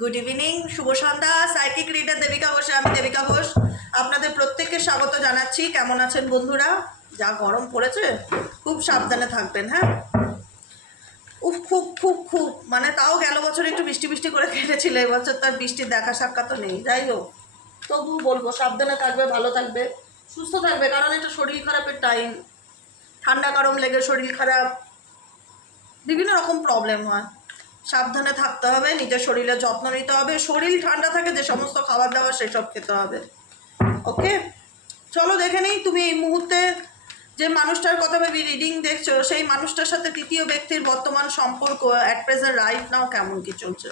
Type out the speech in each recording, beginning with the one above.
Good evening, শুভ সন্ধ্যা। Psychic reader Devika Ghosh, আমি দেবিকা ঘোষ আপনাদের প্রত্যেককে স্বাগত জানাচ্ছি। কেমন আছেন বন্ধুরা? যা গরম পড়েছে, খুব সাবধানে থাকবেন। হ্যাঁ, উফ, খুব খুব খুব মানে তাও গেল বছর একটু বৃষ্টি বৃষ্টি করে কেটেছিল, এবছর তার বৃষ্টির দেখা সাক্ষাৎ তো নেই। যাই হোক, তবু বলবো সাবধানে থাকবে, ভালো থাকবে, সুস্থ থাকবে, কারণ এটা শরীর খারাপের টাইম। ঠান্ডা গরম লেগে শরীর খারাপ, বিভিন্ন রকম প্রবলেম হয়। সাবধানে থাকতে হবে, নিজের শরীরের যত্ন নিতে হবে, শরীর ঠান্ডা থাকে যে সমস্ত খাবার দাবার সেসব খেতে হবে। ওকে, চলো দেখে নিই তুমি এই মুহূর্তে যে মানুষটার কথা ভেবে রিডিং দেখছো, সেই মানুষটার সাথে তৃতীয় ব্যক্তির বর্তমান সম্পর্ক অ্যাট প্রেজেন্ট রাইট নাও কেমন কি চলছে।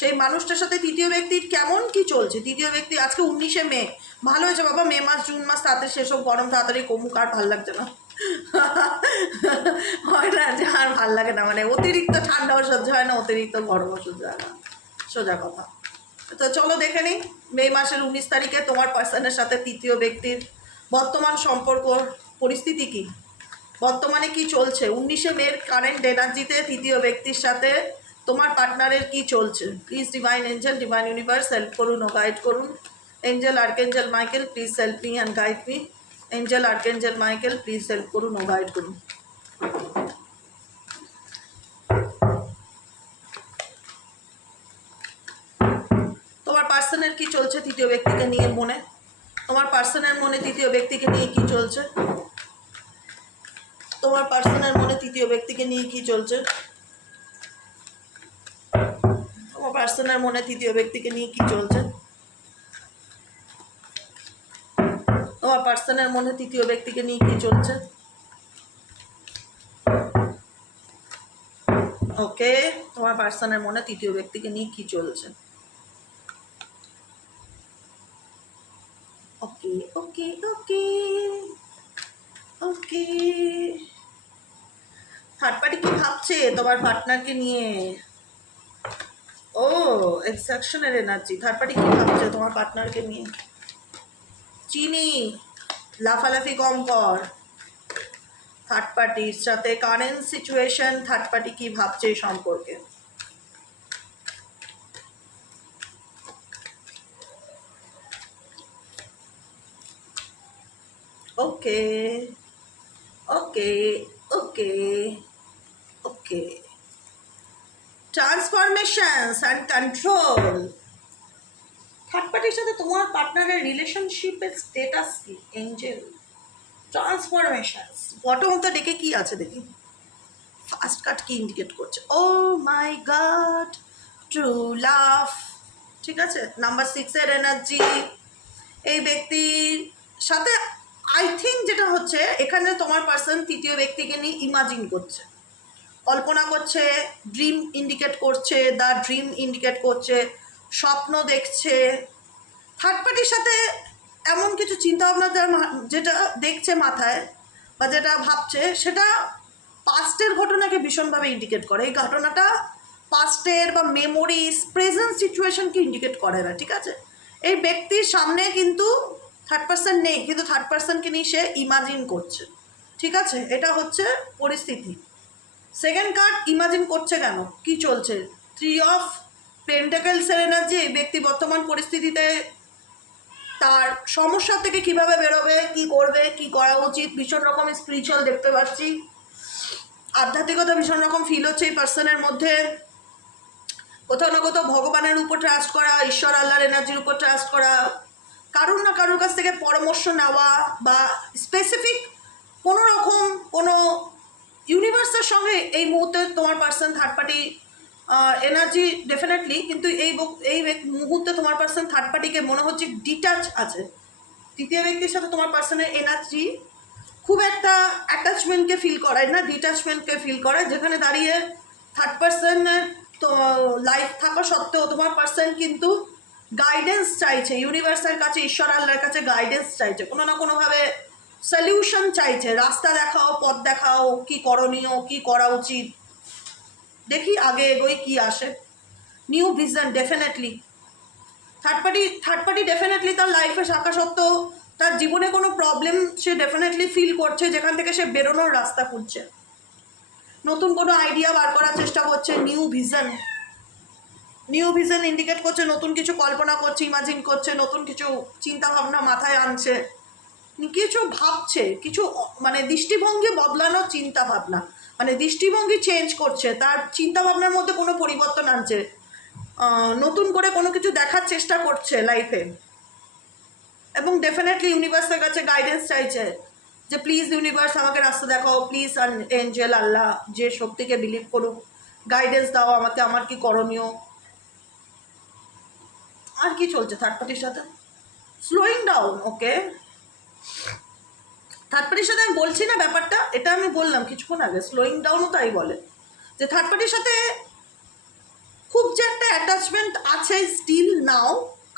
সেই মানুষটার সাথে তৃতীয় ব্যক্তির কেমন কি চলছে। তৃতীয় ব্যক্তি আজকে 19শে মে, ভালো হয়েছে বাবা, মে মাস জুন মাস তাতে সেসব গরম তাড়াতাড়ি কমুক, আর ভাল লাগছে না। হয় না যে আর ভাল লাগে না, মানে অতিরিক্ত ঠান্ডাও সহ্য হয় না, অতিরিক্ত গরমও সহ্য হয় না, সোজা কথা। তো চলো দেখে নিই মে মাসের 19 তারিখে তোমার পার্সনের সাথে তৃতীয় ব্যক্তির বর্তমান সম্পর্ক পরিস্থিতি কি, বর্তমানে কি চলছে। 19শে মের কারেন্ট এনার্জিতে তৃতীয় ব্যক্তির সাথে তোমার পার্টনারের কি চলছে। Please divine Angel, divine universe help করুন ও গাইড করুন। Angel archangel Michael please help me and guide me. Angel archangel Michael please help করুন ও গাইড করুন। তোমার পার্সনের কি চলছে তৃতীয় ব্যক্তিকে নিয়ে মনে, তোমার পার্সনের মনে তৃতীয় ব্যক্তিকে নিয়ে কি চলছে, তোমার পার্সনের মনে তৃতীয় ব্যক্তিকে নিয়ে কি চলছে, তোমার পার্সনের মনে তৃতীয় ব্যক্তিকে নিয়ে কি চলছে, তোমার পার্সনের মনে তৃতীয় ব্যক্তিকে নিয়ে কি চলছে। ওকে, তোমার পার্সনের মনে তৃতীয় ব্যক্তিকে নিয়ে কি চলছে। ওকে ওকে ওকে ওকে, থার্ড পার্টি কি ভাবছে তোমার পার্টনারকে নিয়ে। ও, এক্সাকশনের এনার্জি। থার্ড পার্টি কি ভাবছে তোমার পার্টনারকে নিয়ে। চিনি, লাফালাফি কম কর। থার্ড পার্টির সাথে কারেন্ট সিচুয়েশন, থার্ড পার্টি কি ভাবছে এই সম্পর্কে। ওকে ওকে ওকে ওকে, ট্রান্সফরমেশনস অ্যান্ড কন্ট্রোল। থার্ড পার্টির সাথে তোমার পার্টনারের রিলেশনশিপের স্টেটাস কি Angel. Transformations, bottom of the ডেকে কি আছে দেখি। ফার্স্ট কার্ড কি ইন্ডিকেট করছে। ও মাই গড, ট্রু লাভ। ঠিক আছে, নাম্বার 6 এর এনার্জি। এই ব্যক্তির সাথে আই থিঙ্ক যেটা হচ্ছে এখানে তোমার পার্সন তৃতীয় ব্যক্তিকে নিয়ে ইমাজিন করছে, কল্পনা করছে, ড্রিম ইন্ডিকেট করছে, দ্য ড্রিম ইন্ডিকেট করছে, স্বপ্ন দেখছে। থার্ড পার্টির সাথে এমন কিছু চিন্তাভাবনা যেটা দেখছে মাথায় বা যেটা ভাবছে, সেটা পাস্টের ঘটনাকে ভীষণভাবে ইন্ডিকেট করে। এই ঘটনাটা পাস্টের বা মেমোরিজ, প্রেজেন্ট সিচুয়েশনকে ইন্ডিকেট করে না। ঠিক আছে, এই ব্যক্তির সামনে কিন্তু থার্ড পার্সন নেই, কিন্তু থার্ড পার্সনকে নিয়ে সে ইমাজিন করছে। ঠিক আছে, এটা হচ্ছে পরিস্থিতি। সেকেন্ড কার্ড ইমাজিন করছে কেন, কি চলছে। 3 অফ পেন্টাকেলসের এনার্জি। এই ব্যক্তি বর্তমান পরিস্থিতিতে তার সমস্যা থেকে কিভাবে বেরোবে, কি করবে, কি করা উচিত, ভীষণ রকম স্পিরিচুয়াল দেখতে পাচ্ছি। আধ্যাত্মিকতা ভীষণ রকম ফিল হচ্ছে এই পার্সনের মধ্যে। কোথাও না কোথাও ভগবানের উপর ট্রাস্ট করা, ঈশ্বর আল্লাহর এনার্জির উপর ট্রাস্ট করা, কারুর না কারুর কাছ থেকে পরামর্শ নেওয়া, বা স্পেসিফিক কোনো রকম কোনো ইউনিভার্সের সঙ্গে এই মুহূর্তে তোমার person third party energy definitely, কিন্তু এই মুহূর্তে তোমার পার্সন থার্ড পার্টিকে মনে হচ্ছে ডিটাচ আছে। তৃতীয় ব্যক্তির সাথে তোমার পার্সনের এনার্জি খুব একটা অ্যাটাচমেন্টকে ফিল করায় না, ডিটাচমেন্টকে ফিল করায়, যেখানে দাঁড়িয়ে থার্ড পার্সনের তো লাইফ থাকা সত্ত্বেও তোমার পার্সন কিন্তু গাইডেন্স চাইছে, ইউনিভার্সের কাছে, ঈশ্বর আল্লাহর কাছে গাইডেন্স চাইছে, কোনো না কোনোভাবে সলিউশন চাইছে। রাস্তা দেখাও, পথ দেখাও, কি করণীয়, কি করা উচিত, দেখি আগে এগোই কি আসে। New vision definitely. Third party definitely তার লাইফে থাকা সত্ত্বেও তার জীবনে কোনো প্রবলেম সে ডেফিনেটলি ফিল করছে, যেখান থেকে সে বেরোনোর রাস্তা খুঁজছে, নতুন কোনো আইডিয়া বার করার চেষ্টা করছে। New vision, new vision indicate করছে নতুন কিছু কল্পনা করছে, ইমাজিন করছে, নতুন কিছু চিন্তা ভাবনা মাথায় আনছে, কিছু ভাবছে, কিছু মানে দৃষ্টিভঙ্গি বদলানোর চিন্তা ভাবনা, মানে দৃষ্টিভঙ্গি চেঞ্জ করছে, তার চিন্তা ভাবনার মধ্যে কোনো পরিবর্তন আনছে, নতুন করে কোনো কিছু দেখার চেষ্টা করছে লাইফে। এবং ডেফিনেটলি ইউনিভার্সের কাছে গাইডেন্স চাইছে যে প্লিজ ইউনিভার্স আমাকে রাস্তা দেখাও, প্লিজ এঞ্জেল আল্লাহ যে শক্তিকে বিলিভ করুক, গাইডেন্স দাও আমাকে, আমার কি করণীয়। আর কি চলছে থার্ড পার্টির সাথে? Slowing down. ওকে, থার্ড পার্টির সাথে আমি বলছি না ব্যাপারটা, এটা আমি বললাম কিছুক্ষণ আগে, স্লোয়িং ডাউনও তাই বলে যে থার্ড পার্টির সাথে খুব যে একটা অ্যাটাচমেন্ট আছে স্টিল নাও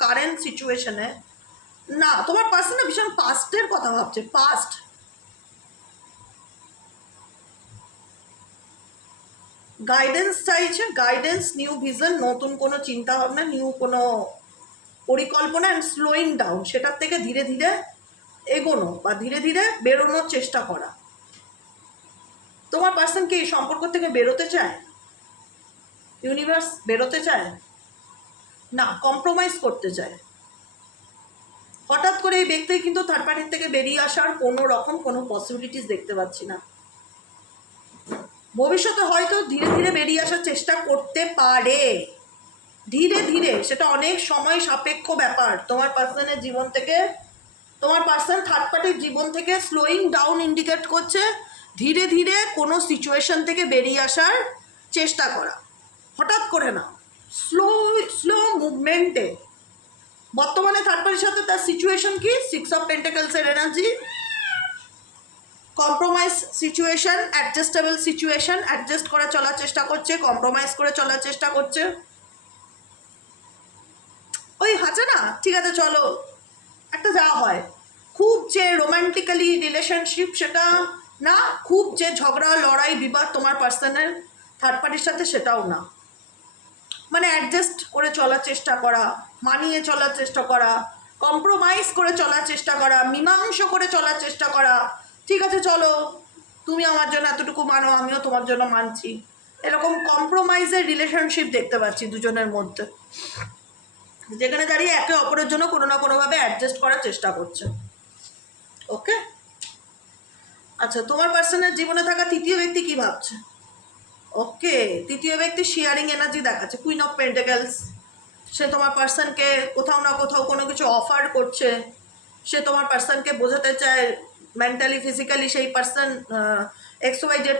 কারেন্ট সিচুয়েশনে। না, তোমার পার্সন না ভীষণ পাস্টের কথা ভাবছে, পাস্ট। গাইডেন্স চাইছে, গাইডেন্স, নিউ ভিশন, নতুন কোনো চিন্তা ভাবনা, নিউ কোনো পরিকল্পনা, অ্যান্ড স্লোয়িং ডাউন, সেটার থেকে ধীরে ধীরে এগোনো বা ধীরে ধীরে বেরোনোর চেষ্টা করা। তোমার পার্সন কি এই সম্পর্ক থেকে বেরোতে চায়? ইউনিভার্স বেরোতে চায় না, কম্প্রোমাইজ করতে চায়। হঠাৎ করে এই ব্যক্তি কিন্তু থার্ড পার্টির থেকে বেরিয়ে আসার কোনো রকম কোনো পসিবিলিটিস দেখতে পাচ্ছি না। ভবিষ্যতে হয়তো ধীরে ধীরে বেরিয়ে আসার চেষ্টা করতে পারে, ধীরে ধীরে, সেটা অনেক সময় সাপেক্ষ ব্যাপার। তোমার পার্সনের জীবন থেকে, তোমার পার্সন থার্ড পার্টির জীবন থেকে স্লোয়িং ডাউন ইন্ডিকেট করছে ধীরে ধীরে কোনো সিচুয়েশন থেকে বেরিয়ে আসার চেষ্টা করা, হঠাৎ করে না, স্লো স্লো মুভমেন্টে। বর্তমানে থার্ড পার্টির সাথে তার সিচুয়েশন কি? 6 অফ পেন্টাকলসের energy, compromise situation, adjustable situation, adjust করে চলার চেষ্টা করছে, কম্প্রোমাইজ করে চলার চেষ্টা করছে। ওই আছে না, ঠিক আছে চলো একটা যা হয়, খুব যে রোম্যান্টিক্যালি রিলেশনশিপ সেটা না, খুব যে ঝগড়া লড়াই বিবাদ তোমার পার্সনের থার্ড পার্টির সাথে সেটাও না, মানে অ্যাডজাস্ট করে চলার চেষ্টা করা, মানিয়ে চলার চেষ্টা করা, কম্প্রোমাইজ করে চলার চেষ্টা করা, মীমাংস করে চলার চেষ্টা করা। ঠিক আছে চলো, তুমি আমার জন্য এতটুকু মানো, আমিও তোমার জন্য মানছি, এরকম কম্প্রোমাইজের রিলেশনশিপ দেখতে পাচ্ছি দুজনের মধ্যে, যেখানে দাঁড়িয়ে একে অপরের জন্য কোনো না কোনোভাবে অ্যাডজাস্ট করার চেষ্টা করছে। ওকে, আচ্ছা তোমার পার্সনের জীবনে থাকা তৃতীয় ব্যক্তি কি ভাবছে? ওকে, তৃতীয় ব্যক্তি শেয়ারিং এনার্জি দেখাচ্ছে, কুইন অফ পেন্টাকলস। সে তোমার পার্সনকে কোথাও না কোথাও কোনো কিছু অফার করছে, সে তোমার পার্সনকে বোঝাতে চায় মেন্টালি ফিজিক্যালি সেই পার্সন XY যে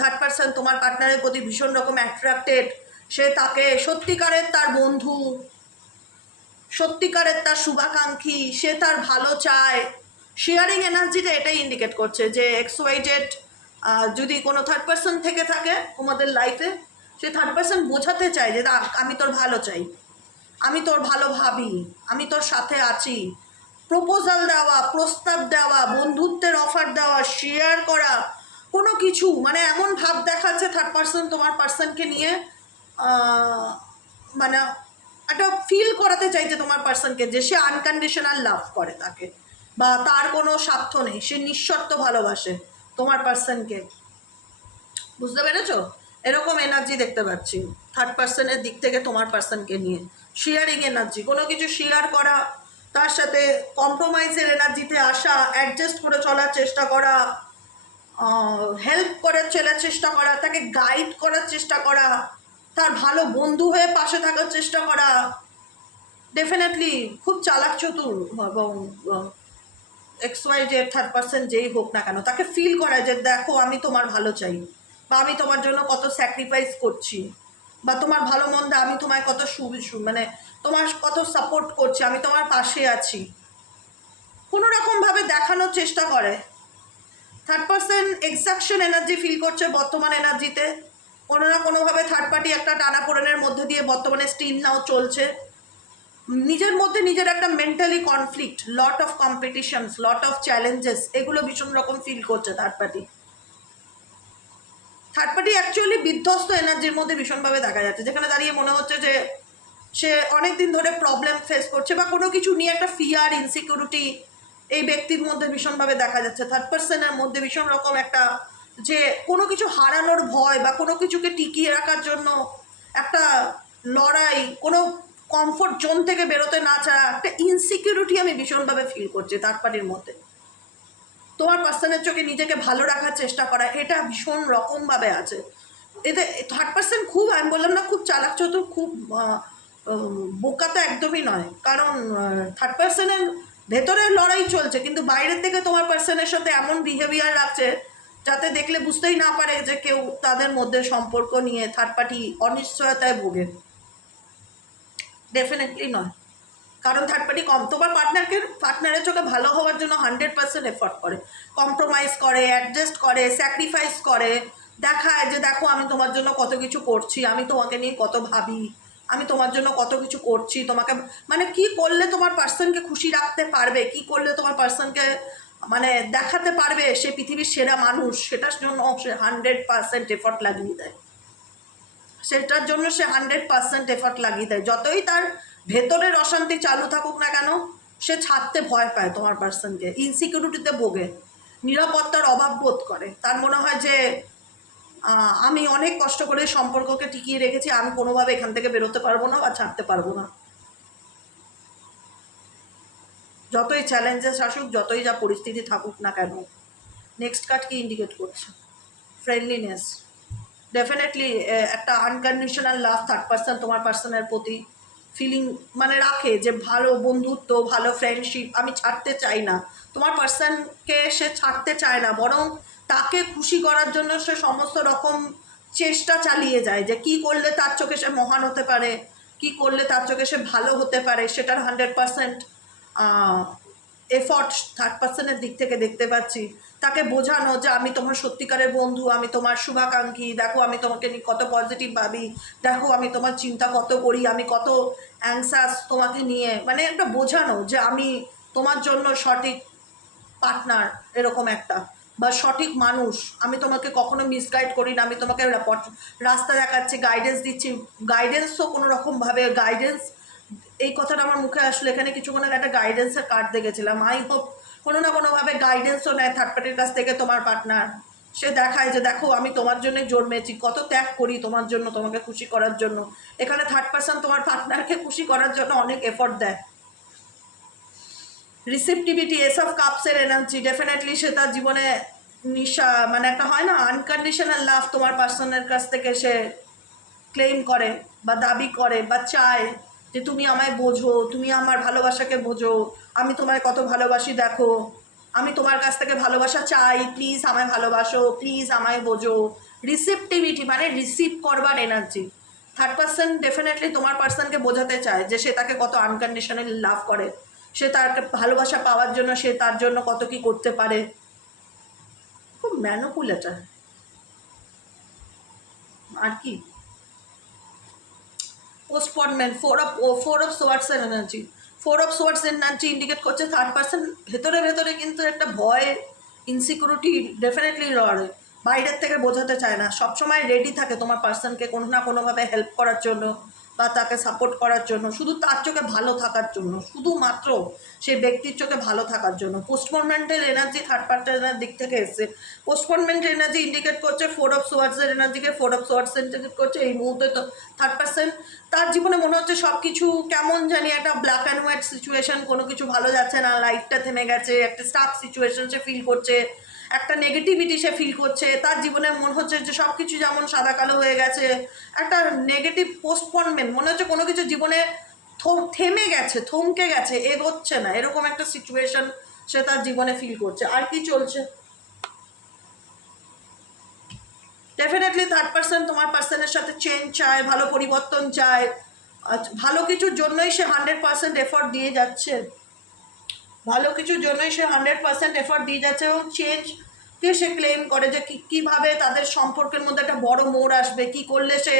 থার্ড পার্সন তোমার পার্টনারের প্রতি ভীষণ রকম অ্যাট্রাক্টেড, সে তাকে সত্যিকারের তার বন্ধু, সত্যিকারের তার শুভাকাঙ্ক্ষী, সে তার ভালো চায়। শেয়ারিং এনার্জিটা এটাই ইন্ডিকেট করছে যে XY জেড যদি কোনো থার্ড পার্সন থেকে থাকে তোমাদের লাইফে, সে থার্ড পার্সন বোঝাতে চায় যে আমি তোর ভালো চাই, আমি তোর ভালো ভাবি, আমি তোর সাথে আছি। প্রপোজাল দেওয়া, প্রস্তাব দেওয়া, বন্ধুত্বের অফার দেওয়া, শেয়ার করা কোনো কিছু, মানে এমন ভাব দেখাচ্ছে থার্ড পার্সন তোমার পার্সনকে নিয়ে, মানে একটা ফিল করাতে চাইছে তোমার পার্সনকে যে সে আনকন্ডিশনাল লাভ করে তাকে, বা তার কোনো স্বার্থ নেই, সে নিঃশর্ত ভালোবাসে তোমার পার্সনকে। বুঝতে পেরেছো? এরকম এনার্জি দেখতে পাচ্ছি থার্ড পার্সনের দিক থেকে তোমার পার্সনকে নিয়ে। শেয়ারিং এনার্জি, কোনো কিছু শেয়ার করা, তার সাথে কম্প্রোমাইজের এনার্জিতে আসা, অ্যাডজাস্ট করে চলার চেষ্টা করা, হেল্প করার চলার চেষ্টা করা, তাকে গাইড করার চেষ্টা করা, তার ভালো বন্ধু হয়ে পাশে থাকার চেষ্টা করা। ডেফিনেটলি খুব চালাক চতুর, এবং XY যে থার্ড পার্সন যেই হোক না কেন তাকে ফিল করায় যে দেখো আমি তোমার ভালো চাই, বা আমি তোমার জন্য কত স্যাক্রিফাইস করছি, বা তোমার ভালো মন্দে আমি তোমায় কত মানে তোমার কত সাপোর্ট করছি, আমি তোমার পাশে আছি, কোনো রকমভাবে দেখানোর চেষ্টা করে। থার্ড পার্সন এক্সাকশন এনার্জি ফিল করছে বর্তমান এনার্জিতে, কোনো না কোনোভাবে থার্ড পার্টি একটা টানাপোড়েনের মধ্যে দিয়ে বর্তমানে স্টিল নাও চলছে, নিজের মধ্যে নিজের একটা mentally conflict, lot of competitions, lot of challenges, এগুলো ভীষণ রকম ফিল করছে third party. Third party actually বিধ্বস্ত এনার্জির মধ্যে ভীষণভাবে দেখা যাচ্ছে, যেখানে দাঁড়িয়ে মনে হচ্ছে যে সে অনেক দিন ধরে প্রবলেম ফেস করছে, বা কোনো কিছু নিয়ে একটা ফিয়ার, ইনসিকিউরিটি এই ব্যক্তির মধ্যে ভীষণভাবে দেখা যাচ্ছে। থার্ড পার্সনের মধ্যে ভীষণ রকম একটা যে কোনো কিছু হারানোর ভয়, বা কোনো কিছুকে টিকিয়ে রাখার জন্য একটা লড়াই, কোনো কমফোর্ট জোন থেকে বেরোতে না চাওয়া, একটা ইনসিকিউরিটি আমি ভীষণভাবে ফিল করছি থার্ড পার্টির মধ্যে। তোমার পার্সনের চোখে নিজেকে ভালো রাখার চেষ্টা করা, এটা ভীষণ রকমভাবে আছে। এতে থার্ড পার্সন খুব, আমি বললাম না খুব চালাক চতুর, খুব বোকা তো একদমই নয়। কারণ থার্ড পার্সনের ভেতরের লড়াই চলছে, কিন্তু বাইরের থেকে তোমার পার্সনের সাথে এমন বিহেভিয়ার রাখছে যাতে দেখলে বুঝতেই না পারে যে কেউ তাদের মধ্যে সম্পর্ক নিয়ে থার্ড পার্টি অনিশ্চয়তায় ভোগে। ডেফিনেটলি নয়, কারণ থার্ড পার্টি কম তোমার পার্টনারের চোখে ভালো হওয়ার জন্য 100% এফর্ট করে, কম্প্রোমাইজ করে, অ্যাডজাস্ট করে, স্যাক্রিফাইস করে, দেখায় যে দেখো আমি তোমার জন্য কত কিছু করছি, আমি তোমাকে নিয়ে কত ভাবি, আমি তোমার জন্য কত কিছু করছি, তোমাকে মানে কি করলে তোমার পার্সনকে খুশি রাখতে পারবে, কি করলে তোমার পার্সনকে মানে দেখাতে পারবে সে পৃথিবীর সেরা মানুষ, সেটার জন্য সে 100% এফর্ট লাগিয়ে দেয়। সেটার জন্য সে 100% এফর্ট লাগিয়ে দেয়। যতই তার ভেতরের অশান্তি চালু থাকুক না কেন, সে ছাড়তে ভয় পায় তোমার পার্সনকে, ইনসিকিউরিটিতে ভোগে, নিরাপত্তার অভাব বোধ করে। তার মনে হয় যে আমি অনেক কষ্ট করে সম্পর্ককে টিকিয়ে রেখেছি, আমি কোনোভাবে এখান থেকে বেরোতে পারবো না বা ছাড়তে পারবো না। যতই চ্যালেঞ্জেস আসুক, যতই যা পরিস্থিতি থাকুক না কেন। নেক্সট কার্ড কি ইন্ডিকেট করছে? ফ্রেন্ডলিনেস। ডেফিনেটলি একটা আনকন্ডিশনাল লাভ থার্ড পার্সন তোমার পার্সনের প্রতি ফিলিং মানে রাখে, যে ভালো বন্ধুত্ব, ভালো ফ্রেন্ডশিপ, আমি ছাড়তে চাই না। তোমার পার্সনকে সে ছাড়তে চায় না, বরং তাকে খুশি করার জন্য সে সমস্ত রকম চেষ্টা চালিয়ে যায়, যে কি করলে তার চোখে সে মহান হতে পারে, কি করলে তার চোখে সে ভালো হতে পারে, সেটার 100% এফর্ট থার্ড পার্সনের দিক থেকে দেখতে পাচ্ছি। তাকে বোঝানো যে আমি তোমার সত্যিকারের বন্ধু, আমি তোমার শুভাকাঙ্ক্ষী, দেখো আমি তোমাকে নিয়ে কত পজিটিভ ভাবি, দেখো আমি তোমার চিন্তা কত করি, আমি কত অ্যাংসাস তোমাকে নিয়ে, মানে একটা বোঝানো যে আমি তোমার জন্য সঠিক পার্টনার, এরকম একটা বা সঠিক মানুষ, আমি তোমাকে কখনো মিসগাইড করি না, আমি তোমাকে রাস্তা দেখাচ্ছি, গাইডেন্স দিচ্ছি। গাইডেন্সও কোনো রকমভাবে গাইডেন্স, এই কথাটা আমার মুখে আসলে এখানে কিছুক্ষণ আগে একটা গাইডেন্সের কার্ড দেখেছিলাম। আই হোপ কোনো না কোনোভাবে গাইডেন্সও নেয় থার্ড পার্টির কাছ থেকে তোমার পার্টনার। সে দেখায় যে দেখো আমি তোমার জন্য জন্মেছি, কত ত্যাগ করি তোমার জন্য, তোমাকে খুশি করার জন্য। এখানে থার্ড পার্সন তোমার পার্টনারকে খুশি করার জন্য অনেক এফর্ট দেয়। Receptivity, S of কাপসের energy, definitely সে তার জীবনে মানে একটা হয় না আনকন্ডিশনাল লাভ তোমার পার্সনের কাছ থেকে সে ক্লেম করে বা দাবি করে বা চায় যে তুমি আমায় বোঝো, তুমি আমার ভালোবাসাকে বোঝো, আমি তোমায় কত ভালোবাসি দেখো, আমি তোমার কাছ থেকে ভালোবাসা চাই, প্লিজ আমায় ভালোবাসো, প্লিজ আমায় বোঝো। রিসেপটিভিটি মানে রিসিভ করবার এনার্জি। থার্ড পার্সন ডেফিনেটলি তোমার পার্সনকে বোঝাতে চায় যে সে তাকে কত আনকন্ডিশনালি লাভ করে, সে তার ভালোবাসা পাওয়ার জন্য সে তার জন্য কত কি করতে পারে। খুব ম্যানুপুলেটর। আর কি পোস্টপনমেন্ট, ফোর অফ সোয়ার্ডসের energy. Four of swords energy indicate করছে থার্ড পার্সন ভেতরে ভেতরে কিন্তু একটা ভয়, ইনসিকিউরিটি ডেফিনেটলি লড়ে, বাইরের থেকে বোঝাতে চায় না, সবসময় রেডি থাকে তোমার পার্সনকে কোনো না কোনোভাবে হেল্প করার জন্য বা তাকে সাপোর্ট করার জন্য, শুধু তার চোখে ভালো থাকার জন্য, শুধুমাত্র সেই ব্যক্তির চোখে ভালো থাকার জন্য। পোস্টপনমেন্টের এনার্জি থার্ড পার্সনের দিক থেকে এসছে। পোস্টপনমেন্টের এনার্জি ইন্ডিকেট করছে ফোর অফ সোয়ার্ডসের এনার্জিকে, ফোর অফ সোয়ার্ডস ইন্ডিকেট করছে এই মুহূর্তে তো থার্ড পার্সন তার জীবনে মনে হচ্ছে সব কিছু কেমন জানি একটা ব্ল্যাক অ্যান্ড হোয়াইট সিচুয়েশন, কোনো কিছু ভালো যাচ্ছে না, লাইফটা থেমে গেছে, একটা স্টাফ সিচুয়েশন সে ফিল করছে, একটা নেগেটিভিটি সে ফিল করছে, তার জীবনে মনে হচ্ছে যে সব কিছু যেমন সাদা কালো হয়ে গেছে, একটা নেগেটিভ পোস্টপনমেন্ট, মনে হচ্ছে কোনো কিছু জীবনে থেমে গেছে, থমকে গেছে, এগোচ্ছে না, এরকম একটা সিচুয়েশন সে তার জীবনে ফিল করছে। আর কি চলছে? ডেফিনেটলি থার্ড পার্সন তোমার পার্সনের সাথে চেঞ্জ চায়, ভালো পরিবর্তন চায়, ভালো কিছুর জন্যই সে 100% এফর্ট দিয়ে যাচ্ছে, ভালো কিছুর জন্যই সে 100% এফর্ট দিয়ে যাচ্ছে, এবং চেঞ্জকে সে ক্লেম করে যে কীভাবে তাদের সম্পর্কের মধ্যে একটা বড় মোড় আসবে, কি করলে সে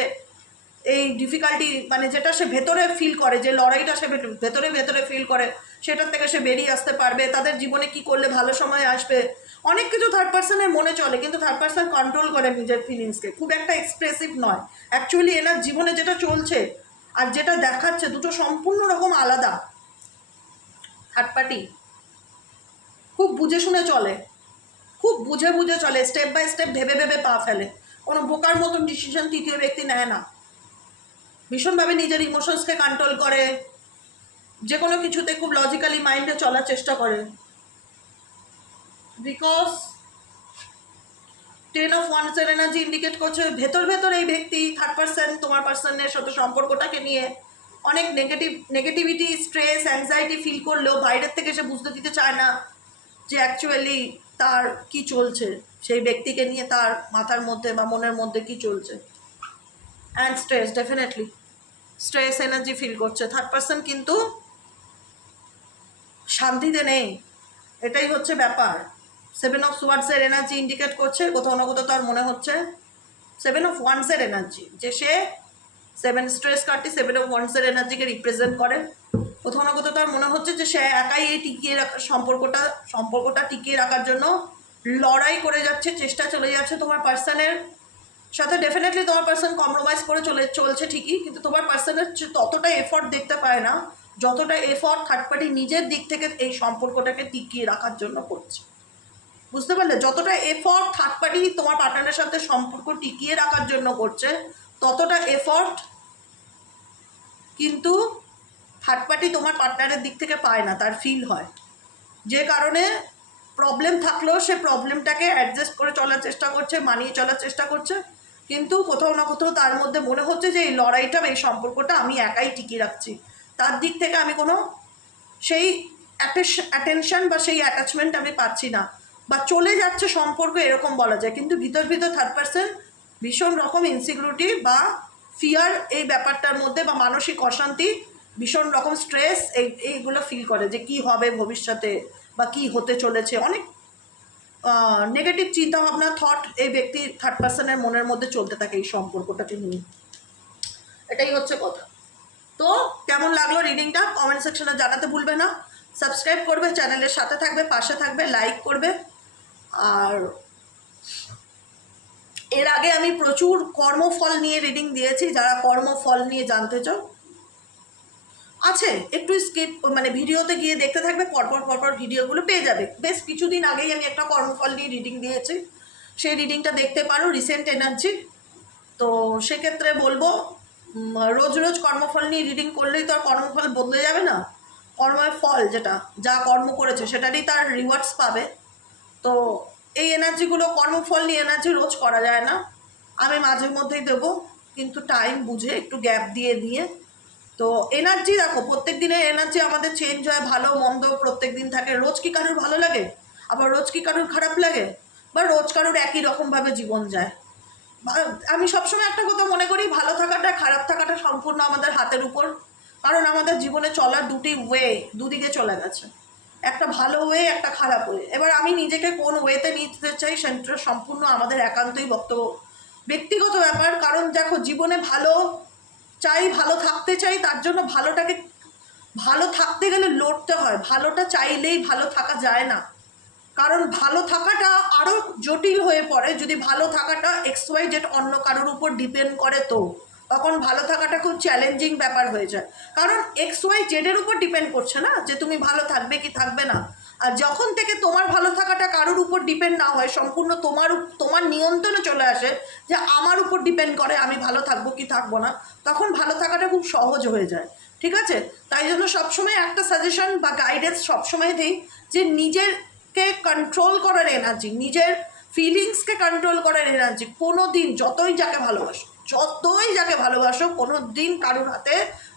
এই ডিফিকাল্টি মানে যেটা সে ভেতরে ফিল করে, যে লড়াইটা সে ভেতরে ভেতরে ফিল করে, সেটার থেকে সে বেরিয়ে আসতে পারবে, তাদের জীবনে কি করলে ভালো সময় আসবে, অনেক কিছু থার্ড পার্সনের মনে চলে। কিন্তু থার্ড পার্সন কন্ট্রোল করে নিজের ফিলিংসকে, খুব একটা এক্সপ্রেসিভ নয়। অ্যাকচুয়ালি এনার জীবনে যেটা চলছে আর যেটা দেখাচ্ছে দুটো সম্পূর্ণ রকম আলাদা। থার্ড পার্টি খুব বুঝে শুনে চলে, খুব বুঝে বুঝে চলে, স্টেপ বাই স্টেপ ভেবে ভেবে পা ফেলে, কোনো বোকার মতন ডিসিশন তৃতীয় ব্যক্তি নেয় না। ভীষণভাবে নিজের ইমোশনসকে কন্ট্রোল করে, যে কোনো কিছুতে খুব লজিক্যালি মাইন্ডে চলার চেষ্টা করে। বিকজ 10 অফ ওয়ান্সের এনার্জি ইন্ডিকেট করছে ভেতর ভেতর এই ব্যক্তি থার্ড পার্সন তোমার পার্সনের সাথে সম্পর্কটাকে নিয়ে অনেক নেগেটিভিটি, স্ট্রেস, অ্যাংজাইটি ফিল করলেও বাইরের থেকে সে বুঝতে দিতে চায় না যে অ্যাকচুয়ালি তার কি চলছে, সেই ব্যক্তিকে নিয়ে তার মাথার মধ্যে বা মনের মধ্যে কি চলছে। And stress, definitely stress energy feel করছে থার্ড পার্সন, কিন্তু শান্তিতে নেই, এটাই হচ্ছে ব্যাপার। 7 অফ সোয়ার্ডসের এনার্জি ইন্ডিকেট করছে কোথাও না কোথাও তার মনে হচ্ছে 7 অফ ওয়ান্সের এনার্জি, যে সে 7 স্ট্রেস কার্ডটি 7 অফ ওয়ান্সের এনার্জিকে রিপ্রেজেন্ট করে। কোথাও না কোথাও তার মনে হচ্ছে যে সে একাই এই টিকিয়ে রাখার সম্পর্কটা টিকিয়ে রাখার জন্য লড়াই করে যাচ্ছে, চেষ্টা চলে যাচ্ছে তোমার পার্সনের সাথে। ডেফিনেটলি তোমার পার্সন কম্প্রোমাইজ করে চলছে ঠিকই, কিন্তু তোমার পার্সনের ততটা এফর্ট দেখতে পায় না যতটা এফর্ট থার্ড পার্টি নিজের দিক থেকে এই সম্পর্কটাকে টিকিয়ে রাখার জন্য করছে। বুঝতে পারলে? যতটা এফর্ট থার্ড পার্টি তোমার পার্টনারের সাথে সম্পর্ক টিকিয়ে রাখার জন্য করছে, ততটা এফর্ট কিন্তু থার্ড পার্টি তোমার পার্টনারের দিক থেকে পায় না, তার ফিল হয়। যে কারণে প্রবলেম থাকলেও সে প্রবলেমটাকে অ্যাডজাস্ট করে চলার চেষ্টা করছে, মানিয়ে চলার চেষ্টা করছে, কিন্তু কোথাও না কোথাও তার মধ্যে মনে হচ্ছে যে এই লড়াইটা, এই সম্পর্কটা আমি একাই টিকিয়ে রাখছি, তার দিক থেকে আমি কোনো সেই অ্যাটেনশন বা সেই অ্যাটাচমেন্ট আমি পাচ্ছি না, বা চলে যাচ্ছে সম্পর্ক, এরকম বলা যায়। কিন্তু ভিতর ভিতর থার্ড পার্সন ভীষণ রকম ইনসিকিউরিটি বা ফিয়ার এই ব্যাপারটার মধ্যে, বা মানসিক অশান্তি, ভীষণ রকম স্ট্রেস এইগুলো ফিল করে যে কি হবে ভবিষ্যতে বা কি হতে চলেছে। অনেক নেগেটিভ চিন্তাভাবনা, থট এই ব্যক্তির থার্ড পার্সনের মনের মধ্যে চলতে থাকে এই সম্পর্কটাকে নিয়ে। এটাই হচ্ছে কথা। তো কেমন লাগলো রিডিংটা কমেন্ট সেকশনে জানাতে ভুলবে না। সাবস্ক্রাইব করবে, চ্যানেলের সাথে থাকবে, পাশে থাকবে, লাইক করবে। আর এর আগে আমি প্রচুর কর্মফল নিয়ে রিডিং দিয়েছি, যারা কর্মফল নিয়ে জানতে চাও আছে একটু স্কিপ মানে ভিডিওতে গিয়ে দেখতে থাকবে, পরপর ভিডিওগুলো পেয়ে যাবে। বেশ কিছুদিন আগেই আমি একটা কর্মফল নিয়ে রিডিং দিয়েছি, সেই রিডিংটা দেখতে পারো, রিসেন্ট এনার্জি। তো সেক্ষেত্রে বলবো রোজ রোজ কর্মফল নিয়ে রিডিং করলেই তো আর কর্মফল বদলে যাবে না। কর্মের ফল যেটা, যা কর্ম করেছে সেটারই তার রিওয়ার্ডস পাবে। তো এই এনার্জিগুলো, কর্মফল নিয়ে এনার্জি রোজ করা যায় না, আমি মাঝে মধ্যেই দেবো, কিন্তু টাইম বুঝে একটু গ্যাপ দিয়ে। তো এনার্জি দেখো, প্রত্যেক দিনের এনার্জি আমাদের চেঞ্জ হয়, ভালো মন্দ প্রত্যেক দিন থাকে। রোজ কি কারোর ভালো লাগে, আবার রোজ কি কারোর খারাপ লাগে, বা রোজ কারোর একই রকমভাবে জীবন যায়। আমি সবসময় একটা কথা মনে করি, ভালো থাকাটা খারাপ থাকাটা সম্পূর্ণ আমাদের হাতের উপর। কারণ আমাদের জীবনে চলার দুটি ওয়ে, দুদিকে চলে গেছে, একটা ভালো ওয়ে, একটা খারাপ ওয়ে। এবার আমি নিজেকে কোন ওয়েতে নিতে চাই সেটা সম্পূর্ণ আমাদের একান্তই ব্যক্তিগত ব্যাপার। কারণ দেখো, জীবনে ভালো চাই, ভালো থাকতে চাই, তার জন্য ভালো থাকতে গেলে লড়তে হয়। ভালোটা চাইলেই ভালো থাকা যায় না, কারণ ভালো থাকাটা আরও জটিল হয়ে পড়ে যদি ভালো থাকাটা XY Z অন্য কারোর উপর ডিপেন্ড করে। তো তখন ভালো থাকাটা খুব চ্যালেঞ্জিং ব্যাপার হয়ে যায়, কারণ XY Z এর উপর ডিপেন্ড করছে না যে তুমি ভালো থাকবে কি থাকবে না। আর যখন থেকে তোমার ভালো থাকাটা কারোর উপর ডিপেন্ড না হয়, সম্পূর্ণ তোমার নিয়ন্ত্রণে চলে আসে, যে আমার উপর ডিপেন্ড করে আমি ভালো থাকবো কি থাকবো না, তখন ভালো থাকাটা খুব সহজ হয়ে যায়। ঠিক আছে? তাই জন্য সবসময় একটা সাজেশন বা গাইডেন্স সবসময় দিই, যে নিজেরকে কন্ট্রোল করার এনার্জি, নিজের ফিলিংসকে কন্ট্রোল করার এনার্জি কোনো দিন, যতই যাকে ভালোবাসো কোনো দিন কারোর হাতে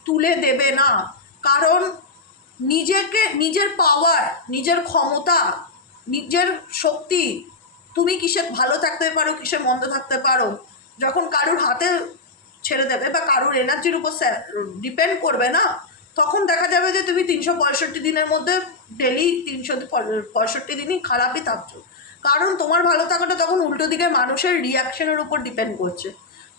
তুলে দেবে না। কারণ নিজের পাওয়ার, নিজের ক্ষমতা, নিজের শক্তি, তুমি কিসে ভালো থাকতে পারো, কিসে মন্দ থাকতে পারো, যখন কারোর হাতে ছেড়ে দেবে বা কারোর এনার্জির উপর ডিপেন্ড করবে না, তখন দেখা যাবে যে তুমি 365 দিনের মধ্যে ডেলি 365 দিনই খারাপই থাকছো। কারণ তোমার ভালো থাকাটা তখন উল্টো দিকে মানুষের রিয়াকশনের উপর ডিপেন্ড করছে।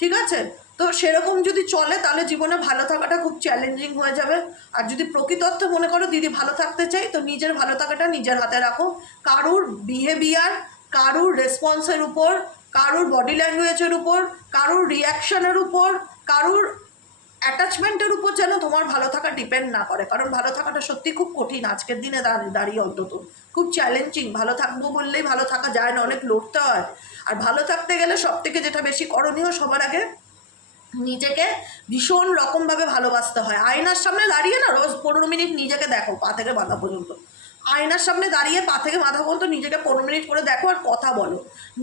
ঠিক আছে? তো সেরকম যদি চলে, তাহলে জীবনে ভালো থাকাটা খুব চ্যালেঞ্জিং হয়ে যাবে। আর যদি প্রকৃত অর্থে মনে করো দিদি ভালো থাকতে চাই, তো নিজের ভালো থাকাটা নিজের হাতে রাখো। কারুর বিহেভিয়ার, কারুর রেসপন্সের উপর, কারুর বডি ল্যাঙ্গুয়েজের উপর, কারুর রিয়াকশনের উপর, কারুর অ্যাটাচমেন্টের উপর যেন তোমার ভালো থাকা ডিপেন্ড না করে। কারণ ভালো থাকাটা সত্যি খুব কঠিন, আজকের দিনে দাঁড়িয়ে অন্তত খুব চ্যালেঞ্জিং। ভালো থাকবো বললেই ভালো থাকা যায় না, অনেক লড়তে হয়। আর ভালো থাকতে গেলে সব থেকে যেটা বেশি করণীয়, সবার আগে নিজেকে ভীষণ রকমভাবে ভালোবাসতে হয়। আয়নার সামনে দাঁড়িয়ে না রোজ 15 মিনিট নিজেকে দেখো, পা থেকে মাথা পর্যন্ত। আয়নার সামনে দাঁড়িয়ে পা থেকে মাথা পর্যন্ত নিজেকে 15 মিনিট করে দেখো আর কথা বলো।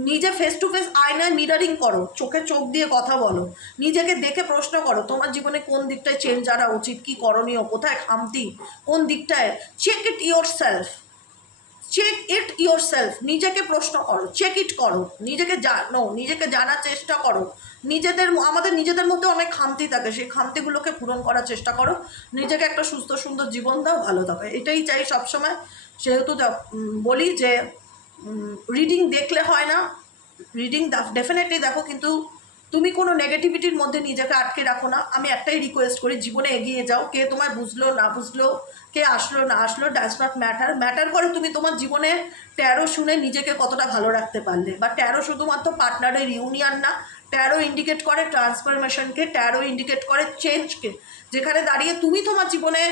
নিজে ফেস টু ফেস আয়নায় মিরারিং করো, চোখে চোখ দিয়ে কথা বলো, নিজেকে দেখে প্রশ্ন করো তোমার জীবনে কোন দিকটায় চেঞ্জ আনা উচিত, কী করণীয়, কোথায় খামতি, কোন দিকটায়। Check it yourself, check it yourself. নিজেকে প্রশ্ন করো, চেক ইট করো, নিজেকে জানো, নিজেকে জানার চেষ্টা করো। আমাদের নিজেদের মধ্যে অনেক খামতি থাকে, সেই খামতিগুলোকে পূরণ করার চেষ্টা করো। নিজেকে একটা সুস্থ সুন্দর জীবন দাও, ভালো থাকো, এটাই চাই সবসময়। সেহেতু বলি যে রিডিং দেখলে হয় না, রিডিং ডেফিনেটলি দেখো, কিন্তু তুমি কোনো নেগেটিভিটির মধ্যে নিজেকে আটকে রাখো না। আমি একটাই রিকোয়েস্ট করি, জীবনে এগিয়ে যাও। কে তোমায় বুঝলো না বুঝলো, কে আসলো না আসলো, ডাজ নট ম্যাটার। ম্যাটার করে তুমি তোমার জীবনে ট্যারো শুনে নিজেকে কতটা ভালো রাখতে পারলে। বা ট্যারো শুধুমাত্র পার্টনারের ইউনিয়ন না, ট্যারো ইন্ডিকেট করে ট্রান্সফরমেশনকে, ট্যারো ইন্ডিকেট করে চেঞ্জকে। যেখানে দাঁড়িয়ে তুমি তোমার জীবনে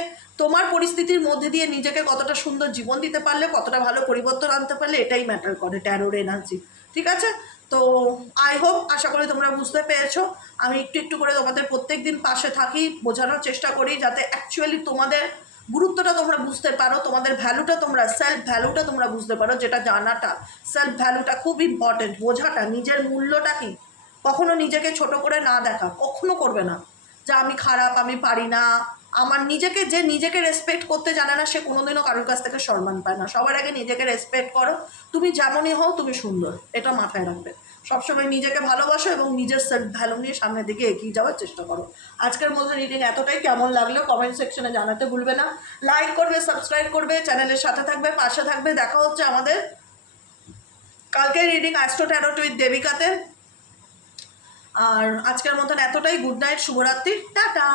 তোমার পরিস্থিতির মধ্যে দিয়ে নিজেকে কতটা সুন্দর জীবন দিতে পারলে, কতটা ভালো পরিবর্তন আনতে পারলে, এটাই ম্যাটার করে ট্যারোর এনার্জি। ঠিক আছে? তো আই হোপ, আশা করি তোমরা বুঝতে পেরেছো। আমি একটু একটু করে তোমাদের প্রত্যেক দিন পাশে থাকি, বোঝানোর চেষ্টা করি, যাতে অ্যাকচুয়ালি তোমাদের গুরুত্বটা তোমরা বুঝতে পারো, তোমাদের ভ্যালুটা তোমরা, সেলফ ভ্যালুটা তোমরা বুঝতে পারো। যেটা জানাটা, সেলফ ভ্যালুটা খুব ইম্পর্টেন্ট, বোঝাটা, নিজের মূল্যটা কি। কখনো নিজেকে ছোট করে না দেখা, কখনো করবে না যে আমি খারাপ, আমি পারি না। আমার নিজেকে রেসপেক্ট করতে জানে না, সে কোনোদিনও কারোর কাছ থেকে সম্মান পায় না। সবার আগে নিজেকে রেসপেক্ট করো। তুমি যেমনই হও তুমি সুন্দর, এটা মাথায় রাখবে। সবসময় নিজেকে ভালোবাসো এবং নিজের সেলফ ভ্যালু নিয়ে সামনের দিকে এগিয়ে যাওয়ার চেষ্টা করো। আজকের মধ্যে রিডিং এতটাই। কেমন লাগলো কমেন্ট সেকশনে জানাতে ভুলবে না। লাইক করবে, সাবস্ক্রাইব করবে, চ্যানেলের সাথে থাকবে, পাশে থাকবে। দেখা হচ্ছে আমাদের কালকের রিডিং অ্যাস্ট্রো ট্যারো উইথ দেবিকাতে। আর আজকের মতন এতটাই। গুড নাইট, শুভরাত্রি, টাটা।